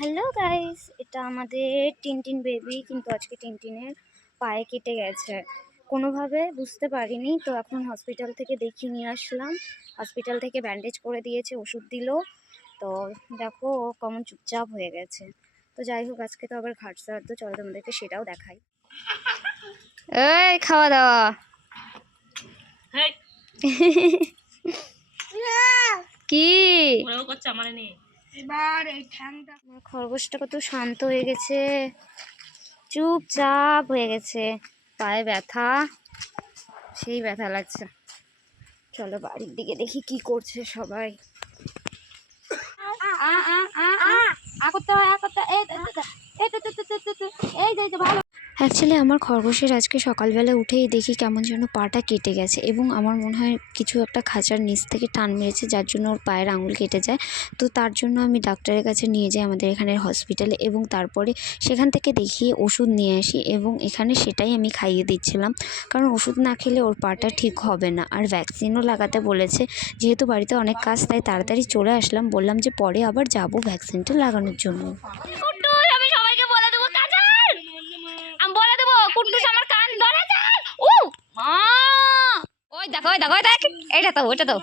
Hello guys, এটা আমাদের Tintin baby. কিন্তু আজকে টিনটিনের পায়ে কেটে গেছে, কোনোভাবে বুঝতে পারিনি। তো এখন হসপিটাল থেকে দেখিয়ে নিয়ে আসলাম। হসপিটাল থেকে ব্যান্ডেজ করে দিয়েছে, ওষুধ দিল। তো দেখো ও কেমন চুপচাপ হয়ে গেছে। তো যাই হোক, আজকে তো আবার ঘাট শ্রাদ্ধ, চলো তোমাদেরকে সেটাও দেখাই। এই খাওয়া দাওয়া কি খরগোশটা কত শান্ত হয়ে গেছে, চুপচাপ হয়ে গেছে। পায়ে ব্যথা, সেই ব্যথা লাগছে। চলো বাড়ির দিকে দেখি কি করছে সবাই। অ্যাকচুয়ালি আমার খরগোশের আজকে সকালবেলা উঠেই দেখি কেমন যেন পাটা কেটে গেছে, এবং আমার মনে হয় কিছু একটা খাঁচার নিচ থেকে টান মেরেছে, যার জন্য ওর পায়ের আঙুল কেটে যায়। তো তার জন্য আমি ডাক্তারের কাছে নিয়ে যাই আমাদের এখানের হসপিটালে, এবং তারপরে সেখান থেকে দেখিয়ে ওষুধ নিয়ে আসি, এবং এখানে সেটাই আমি খাইয়ে দিচ্ছিলাম। কারণ ওষুধ না খেলে ওর পাটা ঠিক হবে না। আর ভ্যাকসিনও লাগাতে বলেছে। যেহেতু বাড়িতে অনেক কাজ, তাই তাড়াতাড়ি চলে আসলাম। বললাম যে পরে আবার যাব ভ্যাকসিনটা লাগানোর জন্য। কুট্টুস আমার কান ধরে যায়। ও মা, ওই দেখো ওই দেখো ওই দেখ, এইটা তো ওইটা তো,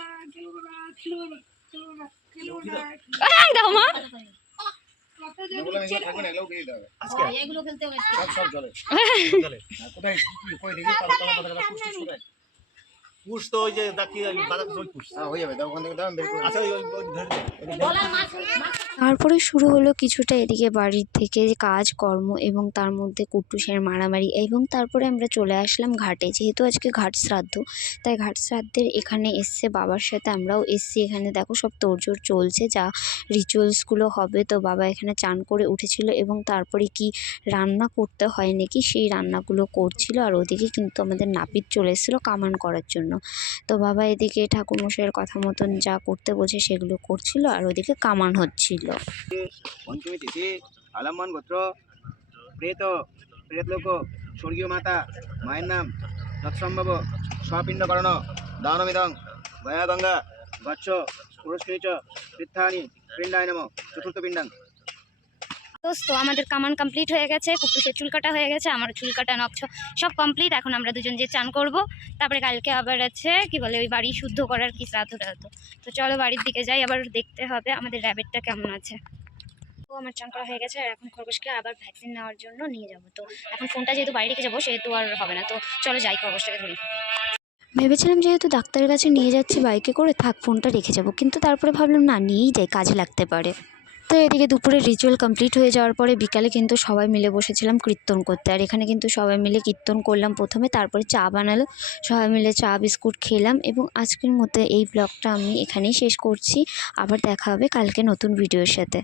এই দেখো মা। তারপরে শুরু হলো কিছুটা এদিকে বাড়ির থেকে কাজকর্ম, এবং তার মধ্যে কুট্টুসের মারামারি। এবং তারপরে আমরা চলে আসলাম ঘাটে, যেহেতু আজকে ঘাট শ্রাদ্ধ, তাই ঘাট শ্রাদ্ধের এখানে এসছে বাবার সাথে আমরাও এসছি। এখানে দেখো সব তোড়জোড় চলছে, যা রিচুয়ালসগুলো হবে। তো বাবা এখানে চান করে উঠেছিল, এবং তারপরে কি রান্না করতে হয় নাকি সেই রান্নাগুলো করছিল। আর ওদিকে কিন্তু আমাদের নাপিত চলে এসেছিলো কামান করার জন্য। তো বাবা এদিকে ঠাকুরমশাইয়ের কথা মতন যা করতে বলছে সেগুলো করছিল, আর ওদিকে কামান হচ্ছিল। পঞ্চমী তিথি আলাম্মন গোত্র প্রেত প্রেতলোক স্বর্গীয় মাতা মায়ের নাম তৎসম্ভব স্বপিণ্ডকরণ দানমিদং ভয়া গঙ্গা গচ্ছ পুরস্কৃত তীর্থানি পিণ্ডায় নম চতুর্থ পিণ্ডাং। তো আমাদের কামান কমপ্লিট হয়ে গেছে, কুট্টুসের চুল কাটা হয়ে গেছে, আমার চুল কাটা নকছ সব কমপ্লিট। এখন আমরা দুজন যে চান করব, তারপরে কালকে আবার আছে কি বলে ওই বাড়ি শুদ্ধ করার কি শ্রাদ্ধ। তো চলো বাড়ির দিকে যাই, আবার দেখতে হবে আমাদের র্যাবিটটা কেমন আছে। তো আমার চান করা হয়ে গেছে, আর এখন খরগোশকে আবার ভ্যাকসিন নেওয়ার জন্য নিয়ে যাবো। তো এখন ফোনটা যেহেতু বাড়ি রেখে যাবো, সেহেতু আর হবে না। তো চলো যাই, খরগোশটাকে ধরি। ভেবেছিলাম যেহেতু ডাক্তারের কাছে নিয়ে যাচ্ছি বাইকে করে, থাক ফোনটা রেখে যাব, কিন্তু তারপরে ভাবলাম না, নিয়েই যাই, কাজে লাগতে পারে। তো এদিকে দুপুরে রিচুয়াল কমপ্লিট হয়ে যাওয়ার পরে বিকালে কিন্তু সবাই মিলে বসেছিলাম কীর্তন করতে। আর এখানে কিন্তু সবাই মিলে কীর্তন করলাম প্রথমে, তারপরে চা বানালো, সবাই মিলে চা বিস্কুট খেলাম। এবং আজকের মতো এই ব্লগটা আমি এখানেই শেষ করছি। আবার দেখা হবে কালকে নতুন ভিডিওর সাথে।